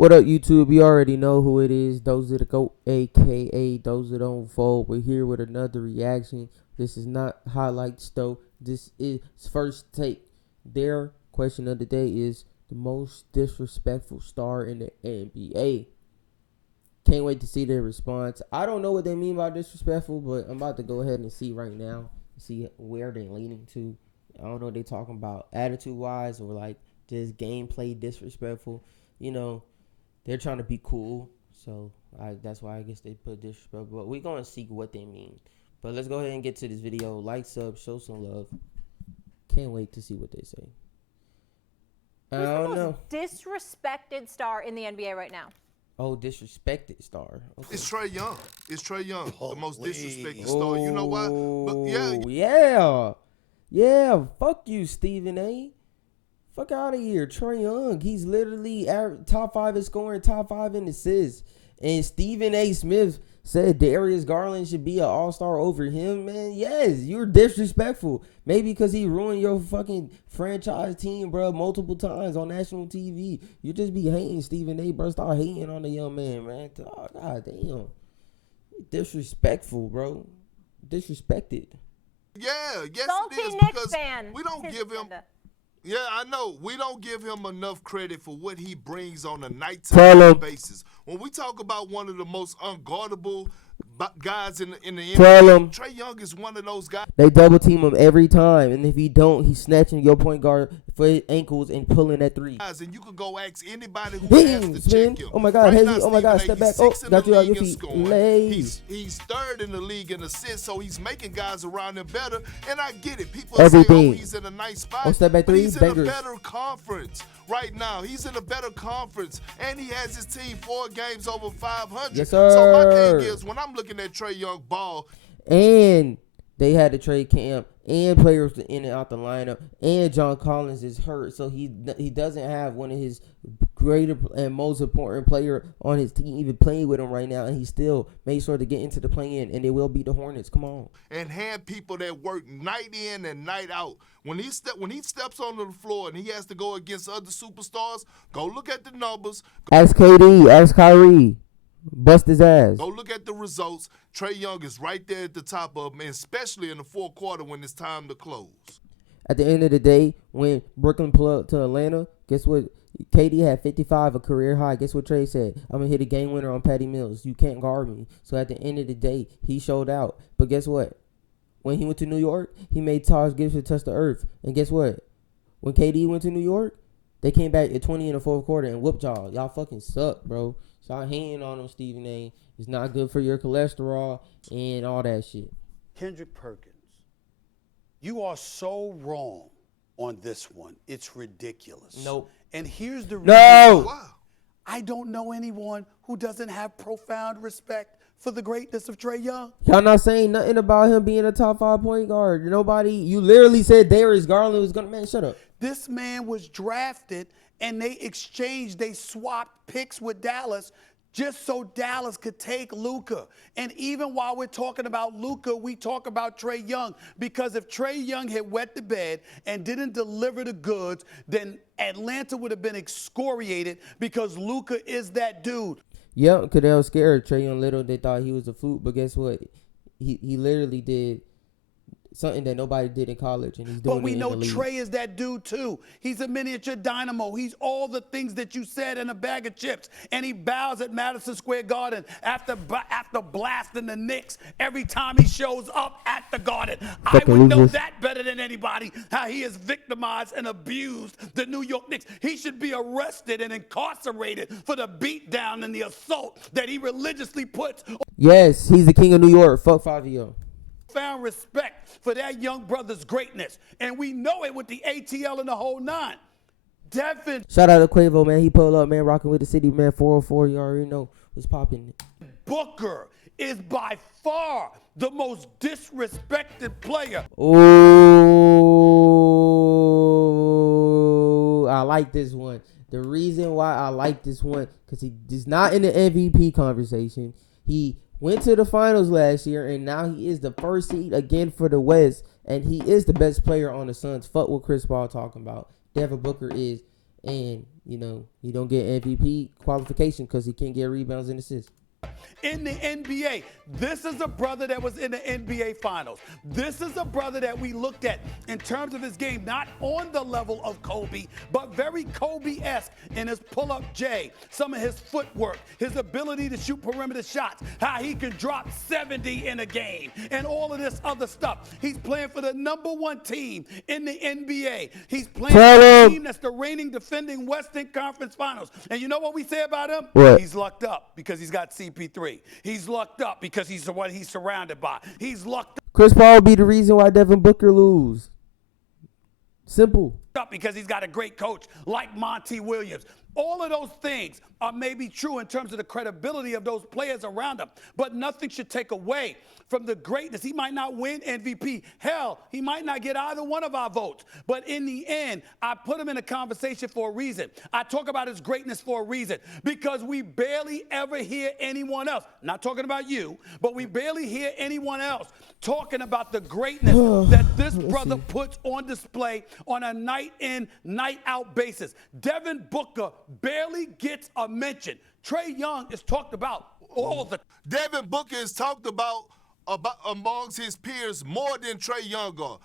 What up, YouTube? You already know who it is. Those are the GOAT, aka Those That Don't Fold. We're here with another reaction. This is not highlights, though. This is first take. Their question of the day is the most disrespectful star in the NBA. Can't wait to see their response. I don't know what they mean by disrespectful, but I'm about to go ahead and see right now. See where they're leaning to. I don't know what they're talking about attitude-wise or like just gameplay disrespectful. You know, they're trying to be cool, so that's why I guess they put disrespectful. But we're going to see what they mean. But let's go ahead and get to this video. Like, sub, show some love. Can't wait to see what they say. Who's the most disrespected star in the NBA right now? Oh, disrespected star. Okay. It's Trae Young. It's Trae Young, the most disrespected star. You know why? But yeah. Fuck you, Stephen A. Fuck out of here, Trae Young. He's literally top 5 in scoring, top 5 in assists. And Stephen A. Smith said Darius Garland should be an all-star over him, man. Yes, you're disrespectful. Maybe because he ruined your fucking franchise team, bro, multiple times on national TV. You just be hating Stephen A., bro. Start hating on the young man, man. Oh, God damn. Disrespectful, bro. Disrespected. Yeah, yes Salty it is. Knicks Because fan. we don't give him... Yeah, I know. We don't give him enough credit for what he brings on a nighttime basis. When we talk about one of the most unguardable guys in the NBA, Trae Young is one of those guys. They double team him every time, and if he don't, he's snatching your point guard for his ankles and pulling that three. And you can go ask anybody who has to check him. Oh my God, right Hezzy, oh my God, step back. Oh, got you out your feet. He's third in the league in assists, so he's making guys around him better. And I get it. People say, oh, he's in a nice spot. Oh, step back three, he's in a better conference right now. He's in a better conference, and he has his team 4 games over 500. Yes, sir. So my thing is, when I'm looking at Trae Young ball, and they had to trade Cam, and players in and out the lineup, and John Collins is hurt, so he doesn't have one of his greater and most important player on his team even playing with him right now, and he still made sure to get into the play-in, and they will beat the Hornets. Come on. And have people that work night in and night out. When he steps onto the floor and he has to go against other superstars, go look at the numbers. Ask KD, ask Kyrie. Bust his ass. Go look at the results. Trae Young is right there at the top of them, especially in the fourth quarter when it's time to close. At the end of the day, when Brooklyn pulled up to Atlanta, guess what? KD had 55, a career high. Guess what Trae said? I'm going to hit a game winner on Patty Mills. You can't guard me. So at the end of the day, he showed out. But guess what? When he went to New York, he made Taj Gibson touch the earth. And guess what? When KD went to New York, they came back at 20 in the fourth quarter and whooped y'all. Y'all fucking suck, bro. Stop hating on him, Stephen A. It's not good for your cholesterol and all that shit. Kendrick Perkins, you are so wrong on this one. It's ridiculous. Nope. And here's the reason. No. Wow. I don't know anyone who doesn't have profound respect for the greatness of Trae Young. Y'all not saying nothing about him being a top 5 point guard. Nobody, you literally said Darius Garland was going to, man, shut up. This man was drafted and they swapped picks with Dallas just so Dallas could take Luka. And even while we're talking about Luka, we talk about Trae Young, because if Trae Young had wet the bed and didn't deliver the goods, then Atlanta would have been excoriated, because Luka is that dude. Yeah, because they were scared. Trae Young Little, they thought he was a fluke, but guess what? He literally did something that nobody did in college, and he's doing But we it know in the league. Trae is that dude too. He's a miniature dynamo. He's all the things that you said in a bag of chips. And he bows at Madison Square Garden after blasting the Knicks every time he shows up at the Garden. I would know that better than anybody, how he has victimized and abused the New York Knicks. He should be arrested and incarcerated for the beatdown and the assault that he religiously puts. Yes, he's the king of New York. Fuck Fabio. Found respect for that young brother's greatness, and we know it with the ATL and the whole 9. Devin, shout out to Quavo, man. He pulled up, man, rocking with the city, man. 404, you already know what's popping. Booker is by far the most disrespected player. Oh, I like this one. The reason why I like this one, because he's not in the MVP conversation. He went to the finals last year, and now he is the first seed again for the West, and he is the best player on the Suns. Fuck what Chris Paul talking about. Devin Booker is and he don't get MVP qualification because he can't get rebounds and assists. In the NBA, this is a brother that was in the NBA Finals. This is a brother that we looked at in terms of his game, not on the level of Kobe, but very Kobe-esque in his pull-up J, some of his footwork, his ability to shoot perimeter shots, how he can drop 70 in a game, and all of this other stuff. He's playing for the #1 team in the NBA. He's playing for a team that's the reigning defending Western Conference Finals. And you know what we say about him? What? He's lucked up because he's got CP3. He's lucked up because he's what he's surrounded by. He's lucked Chris Paul will be the reason why Devin Booker lose. Simple. up because he's got a great coach like Monty Williams. All of those things are maybe true in terms of the credibility of those players around him, but nothing should take away from the greatness. He might not win MVP. Hell, he might not get either one of our votes. But in the end, I put him in a conversation for a reason. I talk about his greatness for a reason because we barely ever hear anyone else, not talking about you, but we barely hear anyone else talking about the greatness that this brother puts on display on a night in, night out basis. Devin Booker barely gets a mention. Trae Young is talked about all the time. Devin Booker is talked about amongst his peers more than Trae Young are.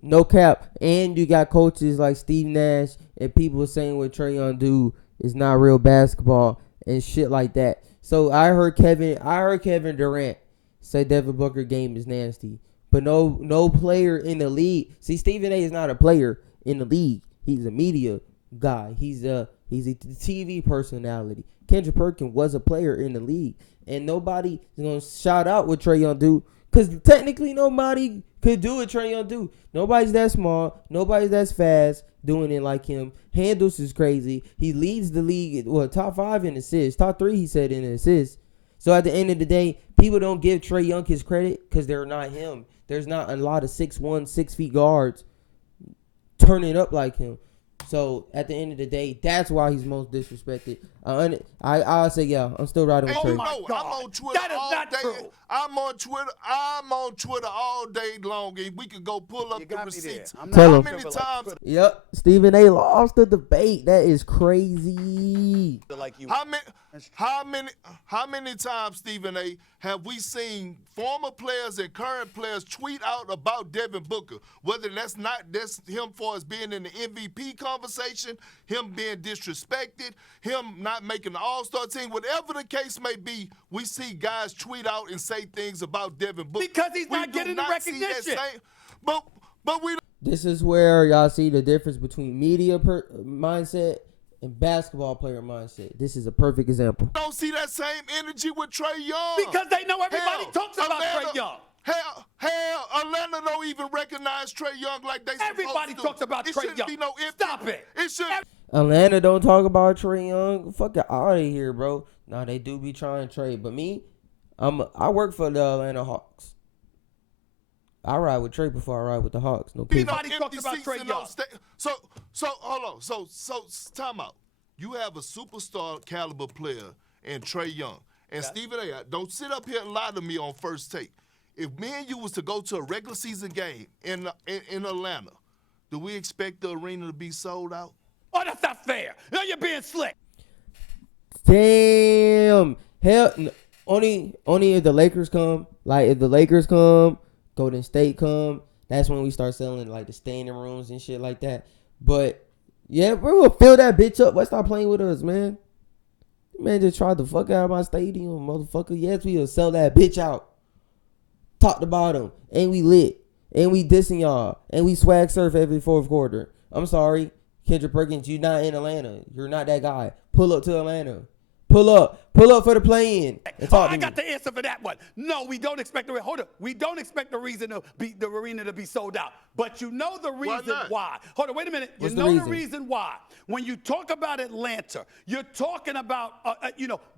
No cap. And you got coaches like Steve Nash and people saying what Trae Young do is not real basketball and shit like that. So I heard Kevin Durant say Devin Booker game is nasty. But no player in the league. See, Stephen A is not a player in the league. He's a media guy. He's a TV personality. Kendrick Perkins was a player in the league. And nobody is going to shout out what Trae Young do. Because technically nobody could do what Trae Young do. Nobody's that small. Nobody's that fast doing it like him. Handles is crazy. He leads the league, top 5 in assists. Top 3, he said, in assists. So at the end of the day, people don't give Trae Young his credit because they're not him. There's not a lot of 6'1", 6 feet guards turning up like him. So at the end of the day, that's why he's most disrespected. I'll say, yeah, I'm still riding with Trae. No, I'm on Twitter That is all not day. true. I'm on Twitter all day long, and we could go pull up You the got me there. receipts. I'm Tell How him. many times? Yep, Stephen A lost the debate. That is crazy. Like you. How many times, Stephen A, have we seen former players and current players tweet out about Devin Booker? Whether that's him for us being in the MVP conversation, him being disrespected, him not making the All-Star team, whatever the case may be, we see guys tweet out and say things about Devin Booker. Because he's We not do getting the not see that recognition. but we This is where y'all see the difference between media mindset and basketball player mindset. This is a perfect example. don't see that same energy with Trae Young. Because they know everybody Hell, talks about Atlanta- Trae Young. Hell, Atlanta don't even recognize Trae Young like they Everybody supposed to. talks about It Trae shouldn't Young. Be no if. Stop it. It should. Atlanta don't talk about Trae Young. Fuck it out of here, bro. Nah, they do be trying to trade, but me, I work for the Atlanta Hawks. I ride with Trae before I ride with the Hawks. No Be kidding. no Everybody talks empty about seats Trae in Young. those So hold on. So time out. You have a superstar caliber player in Trae Young. And Stephen A, don't sit up here and lie to me on First Take. If me and you was to go to a regular season game in Atlanta, do we expect the arena to be sold out? Oh, that's not fair. Now you're being slick. Damn. Hell, only if the Lakers come. Like if the Lakers come, Golden State come. That's when we start selling like the standing rooms and shit like that. But yeah, we're gonna fill that bitch up. Let's stop playing with us, man. Man just tried to fuck out of my stadium, motherfucker. Yes, we'll sell that bitch out. Top to bottom. And we lit. And we dissing y'all. And we swag surf every fourth quarter. I'm sorry. Kendrick Perkins, you're not in Atlanta. You're not that guy. Pull up to Atlanta. Pull up for the play-in. I got the answer for that one. No, we don't expect we don't expect the arena to be sold out. But you know the reason why. Hold on, wait a minute. What's you know the the reason why. When you talk about Atlanta, you're talking about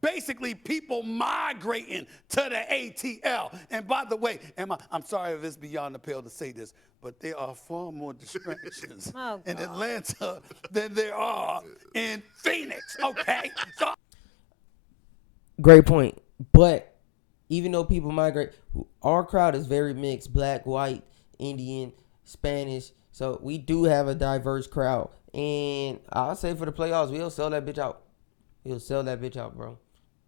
basically people migrating to the ATL. And by the way, I'm sorry if it's beyond the pale to say this, but there are far more distractions in Atlanta than there are in Phoenix. Okay, so. Great point. But even though people migrate, our crowd is very mixed. Black, white, Indian, Spanish. So we do have a diverse crowd. And I'll say for the playoffs, we'll sell that bitch out. He'll sell that bitch out, bro.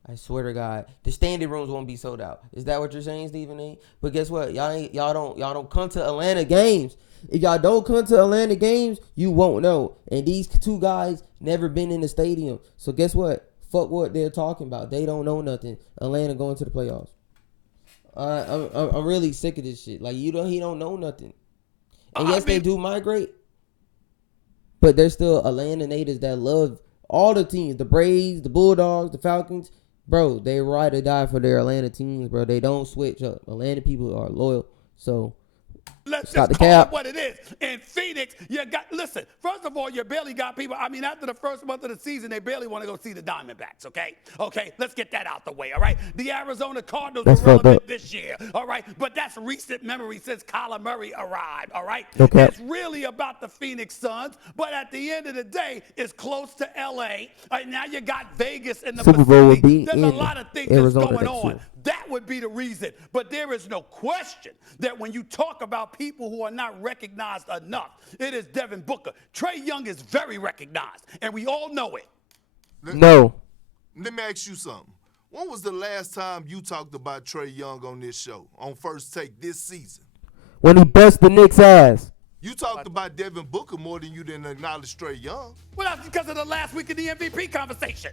I swear to God, the standing rooms won't be sold out. Is that what you're saying, Stephen A? But guess what? Y'all don't come to Atlanta games. If y'all don't come to Atlanta games, you won't know. And these two guys never been in the stadium. So guess what? Fuck what they're talking about. They don't know nothing. Atlanta going to the playoffs. I'm really sick of this shit. Like he don't know nothing. And yes, they do migrate, but there's still Atlanta natives that love all the teams, the Braves, the Bulldogs, the Falcons. Bro, they ride or die for their Atlanta teams, bro. They don't switch up. Atlanta people are loyal. So let's just call it what it is. In Phoenix, you got, listen, first of all, you barely got people. I mean, after the first month of the season, they barely want to go see the Diamondbacks, okay? Okay, let's get that out the way, all right? The Arizona Cardinals were relevant this year, all right? But that's recent memory since Kyler Murray arrived, all right? Okay. It's really about the Phoenix Suns, but at the end of the day, it's close to L.A. Right, now you got Vegas in the Super Bowl will be There's a lot of things Arizona that's going on. year. That would be the reason. But there is no question that when you talk about people who are not recognized enough, it is Devin Booker. Trae Young is very recognized, and we all know it. No. Let me ask you something. When was the last time you talked about Trae Young on this show, on First Take this season? When he bust the Knicks' ass. You talked about Devin Booker more than you didn't acknowledge Trae Young. Well, that's because of the last week of the MVP conversation.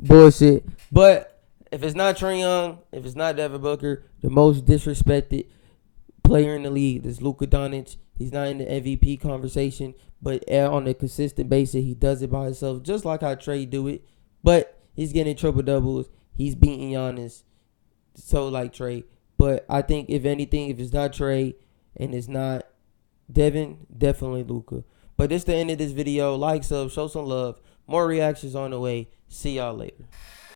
Bullshit. But if it's not Trae Young, if it's not Devin Booker, the most disrespected player in the league is Luka Doncic. He's not in the MVP conversation, but on a consistent basis, he does it by himself, just like how Trae do it. But he's getting triple doubles. He's beating Giannis, so like Trae. But I think if anything, if it's not Trae and it's not Devin, definitely Luka. But this is the end of this video. Like, sub, show some love. More reactions on the way. See y'all later.